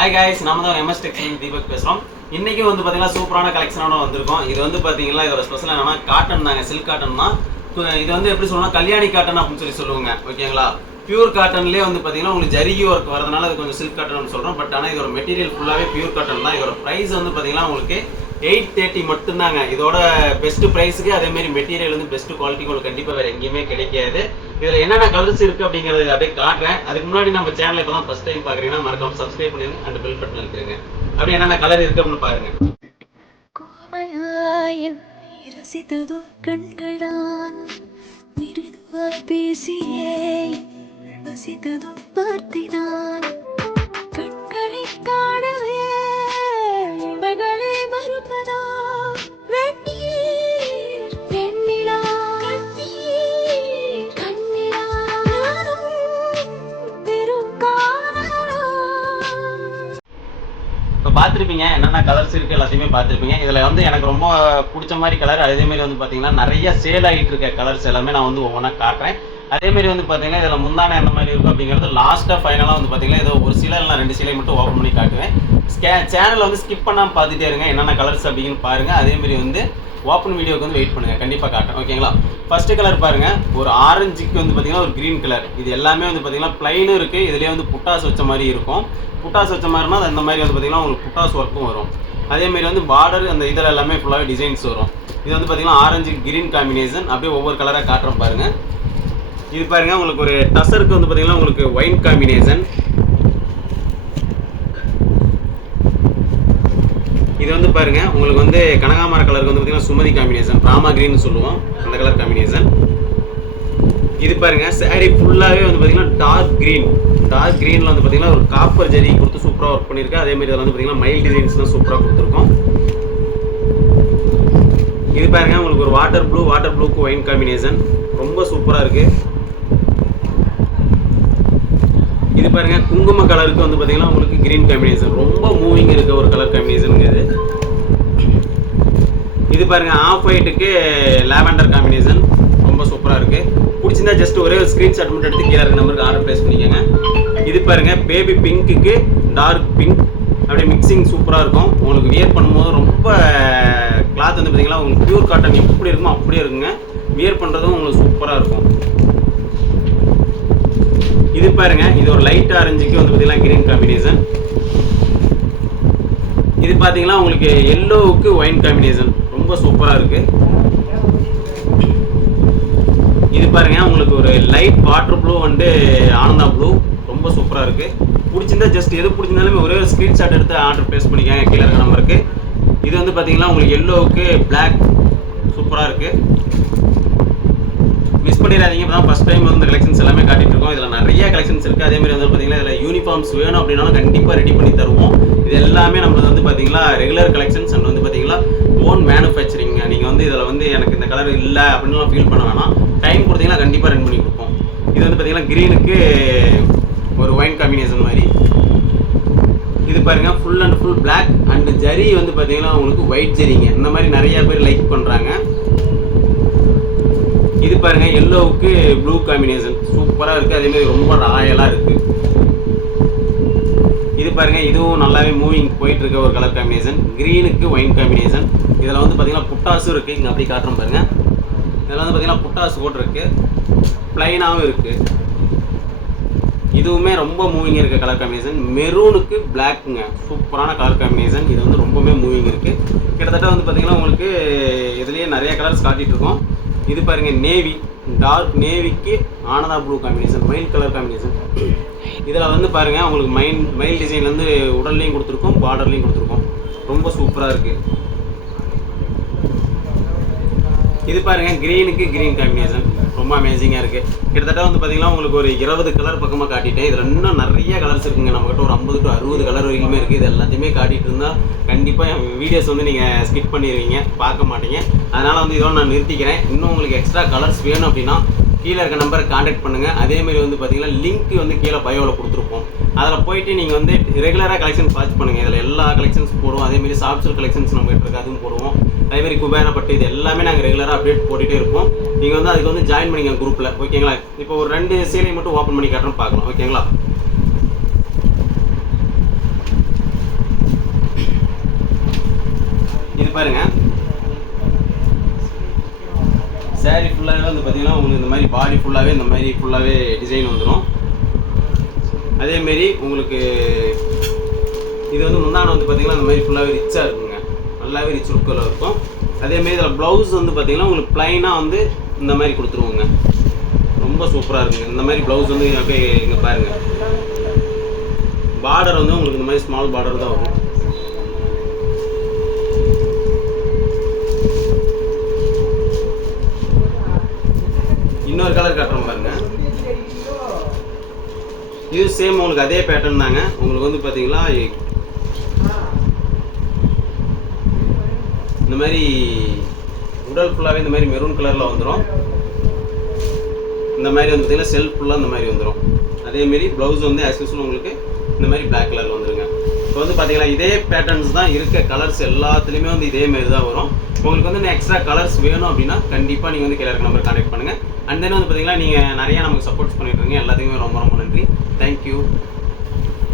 Hi guys, நம்ம தான் MS textile Deepak பேசுகிறோம். இன்றைக்கி வந்து பார்த்தீங்கன்னா சூப்பரான கலெக்ஷனோட வந்திருக்கோம். இது வந்து பார்த்தீங்கன்னா இதோட ஸ்பெஷல் என்னன்னா காட்டன் தாங்க, சில்க் காட்டன் தான். இது வந்து எப்படி சொல்லணும்னா கல்யாணி காட்டன் அப்படின்னு சொல்லுவாங்க. ஓகேங்களா, பியூர் காட்டன்லேயே வந்து பார்த்தீங்கன்னா உங்களுக்கு ஜரிகி ஒர்க் வரதுனால அது கொஞ்சம் சில்க் காட்டன் சொல்கிறோம். பட் ஆனால் இதோட மெட்டீரியல் ஃபுல்லாகவே பியூர் காட்டன் தான். இதோட ப்ரைஸ் வந்து பார்த்தீங்கன்னா உங்களுக்கு 830 மட்டும்தாங்க. இதோட பெஸ்ட் ப்ரைஸுக்கு அதேமாரி மெட்டீரியல் வந்து பெஸ்ட் குவாலிட்டி உங்களுக்கு கண்டிப்பாக வேறு எங்கேயுமே கிடைக்காது. இதில் என்னென்ன கலர்ஸ் இருக்குது அப்படிங்கிறது அப்படியே காட்டுறேன். அதுக்கு முன்னாடி நம்ம சேனலை இப்போ தான் ஃபஸ்ட் டைம் பார்க்குறீங்கன்னா மறக்காம சப்ஸ்கிரைப் பண்ணிடுங்க அண்ட் பெல் பட்டன் அழுத்திடுங்க. அப்படி என்னென்ன கலர் இருக்குது அப்படின்னு பாருங்கள். பேசியே ரசித்ததும் பார்த்தினான் கண்களை காணவே இவைகளை மறுப்பதா வெண்ணீர் வெண்ணிலா கண்ணீர் கண்ணிலா பெரும் காணலா. இப்போ பார்த்துருப்பீங்க என்னென்ன கலர்ஸ் இருக்குது, எல்லாத்தையுமே பார்த்துருப்பீங்க. இதில் வந்து எனக்கு ரொம்ப பிடிச்ச மாதிரி கலர், அதேமாரி வந்து பார்த்தீங்கன்னா நிறைய சேல் ஆகிட்டு இருக்க கலர்ஸ் எல்லாமே நான் வந்து ஒவ்வொன்றா காட்டுறேன். அதேமாரி வந்து பார்த்தீங்கன்னா இதில் முந்தான எந்த மாதிரி இருக்கும் அப்படிங்கிறது லாஸ்ட்டாக ஃபைனலாக வந்து பார்த்தீங்கன்னா ஏதோ ஒரு சிலை இல்லை 2 சிலை மட்டும் ஓப்பன் பண்ணி காட்டுவேன். சேனலை வந்து ஸ்கிப் பண்ணாமல் பார்த்துட்டே இருங்க, என்னென்ன கலர்ஸ் அப்படின்னு பாருங்கள். அதேமாரி வந்து ஓப்பன் வீடியோக்கு வந்து வெயிட் பண்ணுங்கள், கண்டிப்பாக காட்டுறேன். ஓகேங்களா, ஃபஸ்ட்டு கலர் பாருங்கள், ஒரு ஆரஞ்சுக்கு வந்து பார்த்தீங்கன்னா ஒரு க்ரீன் கலர். இது எல்லாமே வந்து பார்த்தீங்கன்னா ப்ளைனும் இருக்குது, இதுலேயே வந்து புட்டாஸ் வச்ச மாதிரி இருக்கும். புட்டாஸ் வச்ச மாதிரினா அந்த மாதிரி வந்து பார்த்தீங்கன்னா உங்களுக்கு புட்டாஸ் ஒர்க்கும் வரும். அதேமாரி வந்து பார்டர் அந்த இதில் எல்லாமே ஃபுல்லாகவே டிசைன்ஸ் வரும். இது வந்து பார்த்தீங்கன்னா ஆரஞ்சு க்ரீன் காம்பினேஷன். அப்படியே ஒவ்வொரு கலராக காட்டுறோம் பாருங்கள். இது பாருங்கள், உங்களுக்கு ஒரு டசருக்கு வந்து பார்த்தீங்கன்னா உங்களுக்கு ஒயின் காம்பினேஷன். இது வந்து பாருங்கள் உங்களுக்கு வந்து கனகாமர கலருக்கு வந்து பார்த்தீங்கன்னா சுமதி காம்பினேஷன், ராமா க்ரீன் சொல்லுவோம் அந்த கலர் காம்பினேஷன். இது பாருங்கள் சாரீ ஃபுல்லாகவே வந்து பார்த்தீங்கன்னா டார்க் க்ரீனில் வந்து பார்த்தீங்கன்னா ஒரு காப்பர் ஜரி கொடுத்து சூப்பராக ஒர்க் பண்ணியிருக்கேன். அதேமாதிரி இதில் வந்து பார்த்தீங்கன்னா மைல் டிசைன்ஸ்லாம் சூப்பராக கொடுத்துருக்கோம். இது பாருங்கள் உங்களுக்கு ஒரு வாட்டர் ப்ளூக்கு ஒயின் காம்பினேஷன் ரொம்ப சூப்பராக இருக்குது. இது பாருங்கள் குங்கும கலருக்கு வந்து பார்த்தீங்கன்னா உங்களுக்கு க்ரீன் காம்பினேஷன் ரொம்ப மூவிங் இருக்க ஒரு கலர் காம்பினேஷனுங்க இது. இது பாருங்கள் ஆஃப் ஒயிட்டுக்கு லாவெண்டர் காம்பினேஷன் ரொம்ப சூப்பராக இருக்குது. பிடிச்சிருந்தா ஜஸ்ட் ஒரே ஒரு ஸ்க்ரீன்ஷாட் மட்டும் எடுத்து கீழே இருக்க நம்பருக்கு ஆர்டர் ப்ளேஸ் பண்ணிக்கோங்க. இது பாருங்கள் பேபி பிங்க்குக்கு டார்க் பிங்க் அப்படியே மிக்சிங் சூப்பராக இருக்கும். உங்களுக்கு வியர் பண்ணும்போது ரொம்ப கிளாத் வந்து பார்த்தீங்கன்னா உங்களுக்கு பியூர் காட்டன் எப்படி இருக்குமோ அப்படியே இருக்குங்க. வியர் பண்ணுறதும் உங்களுக்கு சூப்பராக இருக்கும். இது பாருங்க, இது ஒரு லைட் ஆரஞ்சுக்கு வந்து பார்த்தீங்கன்னா கிரீன் காம்பினேஷன். இது பார்த்தீங்கன்னா உங்களுக்கு எல்லோவுக்கு ஒயின் காம்பினேஷன் ரொம்ப சூப்பராக இருக்கு. இது பாருங்க உங்களுக்கு ஒரு லைட் வாட்டர் ப்ளூ வந்து ஆனந்தா ப்ளூ ரொம்ப சூப்பராக இருக்கு. பிடிச்சிருந்தா ஜஸ்ட் எது பிடிச்சிருந்தாலுமே ஒரே ஒரு ஸ்க்ரீன்ஷாட் எடுத்து ஆர்டர் ப்ளேஸ் பண்ணிக்கோங்க கீழே இருக்க நம்பருக்கு. இது வந்து பார்த்தீங்கன்னா உங்களுக்கு எல்லோவுக்கு பிளாக் சூப்பராக இருக்கு. மிஸ் பண்ணிடாதீங்க, இப்போ தான் ஃபஸ்ட் டைம் வந்து இந்த கலெக்ஷன்ஸ் எல்லாமே காட்டிட்டு இருக்கோம். இதில் நிறைய கலெக்ஷன்ஸ் இருக்குது. அதேமாதிரி வந்து பார்த்தீங்கன்னா இதில் யூனிஃபார்ம்ஸ் வேணும் அப்படின்னாலும் கண்டிப்பாக ரெடி பண்ணி தருவோம். இது எல்லாமே நம்மளுக்கு வந்து பார்த்தீங்கன்னா ரெகுலர் கலெக்ஷன்ஸ் அண்ட் வந்து பார்த்தீங்கன்னா ஓன் மேனுஃபேக்சரிங். நீங்கள் வந்து இதில் வந்து எனக்கு இந்த கலர் இல்லை அப்படின்லாம் ஃபீல் பண்ண வேணாம், டைம் கொடுத்தீங்கன்னா கண்டிப்பாக ரெடி பண்ணி கொடுப்போம். இது வந்து பார்த்தீங்கன்னா க்ரீனுக்கு ஒரு ஒயின் காம்பினேஷன் மாதிரி. இது பாருங்கள் full and full black and zari வந்து பார்த்தீங்கன்னா உங்களுக்கு ஒயிட் ஜரிங்க. இந்த மாதிரி நிறைய பேர் லைக் பண்ணுறாங்க. இது பாருங்க எல்லோவுக்கு ப்ளூ காம்பினேஷன் சூப்பராக இருக்குது. அதேமாதிரி ரொம்ப ராயலாக இருக்குது. இது பாருங்க இதுவும் நல்லாவே மூவிங் போயிட்டு இருக்க ஒரு கலர் காம்பினேஷன், க்ரீனுக்கு ஒயின் காம்பினேஷன். இதில் வந்து பார்த்தீங்கன்னா புட்டாஸும் இருக்குது. இங்கே அப்படி காட்டுறோம் பாருங்கள். இதில் வந்து பார்த்தீங்கன்னா புட்டாஸ் கூட இருக்குது, ப்ளைனாகவும் இருக்குது. இதுவுமே ரொம்ப மூவிங் இருக்க கலர் காம்பினேஷன். மெரூனுக்கு பிளாக்குங்க சூப்பரான கலர் காம்பினேஷன். இது வந்து ரொம்பவே மூவிங் இருக்குது. கிட்டத்தட்ட வந்து பார்த்தீங்கன்னா உங்களுக்கு இதுலேயே நிறைய கலர்ஸ் காட்டிகிட்டு இருக்கோம். இது பாருங்க நேவி, டார்க் நேவிக்கு ஆனந்தா ப்ளூ காம்பினேஷன், மயில் கலர் காம்பினேஷன். இதில் வந்து பாருங்கள் உங்களுக்கு மயில் டிசைன் வந்து உடல்லையும் கொடுத்துருக்கோம், பார்டர்லையும் கொடுத்துருக்கோம். ரொம்ப சூப்பராக இருக்குது. இது பாருங்கள் க்ரீனுக்கு க்ரீன் காம்பினேஷன் ரொம்ப அமேசிங்காக இருக்குது. கிட்டத்தட்ட வந்து பார்த்தீங்கன்னா உங்களுக்கு ஒரு 20 கலர் பக்கமாக காட்டிட்டேன். இதில் இன்னும் நிறைய கலர்ஸ் இருக்குங்க. நம்மகிட்ட ஒரு 50 to 60 கலர் வரைக்குமே இருக்குது. இது எல்லாத்தையுமே காட்டிகிட்டு இருந்தால் கண்டிப்பாக வீடியோஸ் வந்து நீங்கள் ஸ்கிப் பண்ணிடுவீங்க, பார்க்க மாட்டீங்க. அதனால் வந்து இதோட நான் நிறுத்திக்கிறேன். இன்னும் உங்களுக்கு எக்ஸ்ட்ரா கலர்ஸ் வேணும் அப்படின்னா கீழே இருக்க நம்பரை காண்டாக்ட் பண்ணுங்கள். அதேமாதிரி வந்து பார்த்தீங்கன்னா லிங்க் வந்து கீழே பயோவில் கொடுத்துருப்போம். அதில் போயிட்டு நீங்கள் வந்து ரெகுலராக கலெக்ஷன்ஸ் வாட்ச் பண்ணுங்கள். இதில் எல்லா கலெக்ஷன்ஸ் போடுவோம். அதேமாதிரி சாப்ஸ்வெல் கலெக்ஷன்ஸ் நம்ம கிட்ட இருக்குது, அதுவும் போடுவோம். அதேமாதிரி குபேரப்பட்டு இது எல்லாமே நாங்கள் ரெகுலராக அப்டேட் போட்டுகிட்டே இருப்போம். நீங்கள் வந்து அதுக்கு வந்து ஜாயின் பண்ணிங்க குரூப்பில், ஓகேங்களா. இப்போ ஒரு 2 சேலையை மட்டும் ஓப்பன் பண்ணி காட்டுறோம் பார்க்கலாம், ஓகேங்களா. பாருங்க saree ஃபுல்லாகவே வந்து பார்த்தீங்கன்னா உங்களுக்கு இந்த மாதிரி பாடி ஃபுல்லாகவே இந்த மாதிரி ஃபுல்லாகவே டிசைன் வந்துடும். அதேமாரி உங்களுக்கு இது வந்து முந்தானை வந்து பார்த்தீங்கன்னா இந்த மாதிரி ஃபுல்லாகவே ரிச்சாக இருக்குங்க, நல்லாவே ரிச் லுக்கில் இருக்கும். அதேமாரி இதில் ப்ளவுஸ் வந்து பார்த்தீங்கன்னா உங்களுக்கு ப்ளைனாக வந்து இந்த மாதிரி கொடுத்துருவோங்க, ரொம்ப சூப்பராக இருக்குங்க. இந்த மாதிரி ப்ளவுஸ் வந்து அப்படியே இங்கே பாருங்கள், பார்டர் வந்து உங்களுக்கு இந்த மாதிரி ஸ்மால் பார்டர் தான் வரும். இன்னொரு கலர் காட்டுறோம் பாருங்க, இது சேம் உங்களுக்கு அதே பேட்டர்ன் தாங்க. உங்களுக்கு வந்து பார்த்தீங்களா இந்த மாதிரி உடல் ஃபுல்லாகவே இந்த மாதிரி மெரூன் கலரில் வந்துடும். இந்த மாதிரி வந்து பார்த்தீங்கன்னா செல்ஃப் ஃபுல்லாக இந்த மாதிரி வந்துடும். அதேமாரி ப்ளவுஸ் வந்து ஆஸ் யூஸ்வல் உங்களுக்கு இந்த மாதிரி பிளாக் கலரில் வந்துருங்க. இப்போ வந்து பார்த்தீங்கன்னா இதே பேட்டர்ன்ஸ் தான் இருக்க கலர்ஸ் எல்லாத்துலேயுமே வந்து இதே மாதிரி தான் வரும். உங்களுக்கு வந்து இந்த எக்ஸ்ட்ரா கலர்ஸ் வேணும் அப்படின்னா கண்டிப்பாக நீங்கள் வந்து கிளர்க்கு நம்பர் கான்டாக்ட் பண்ணுங்கள். அண்ட் தென் வந்து பார்த்தீங்கன்னா நீங்கள் நிறையா நமக்கு சப்போர்ட்ஸ் பண்ணிட்டு இருக்கீங்க, எல்லாத்துக்குமே ரொம்ப ரொம்ப நன்றி. தேங்க்யூ.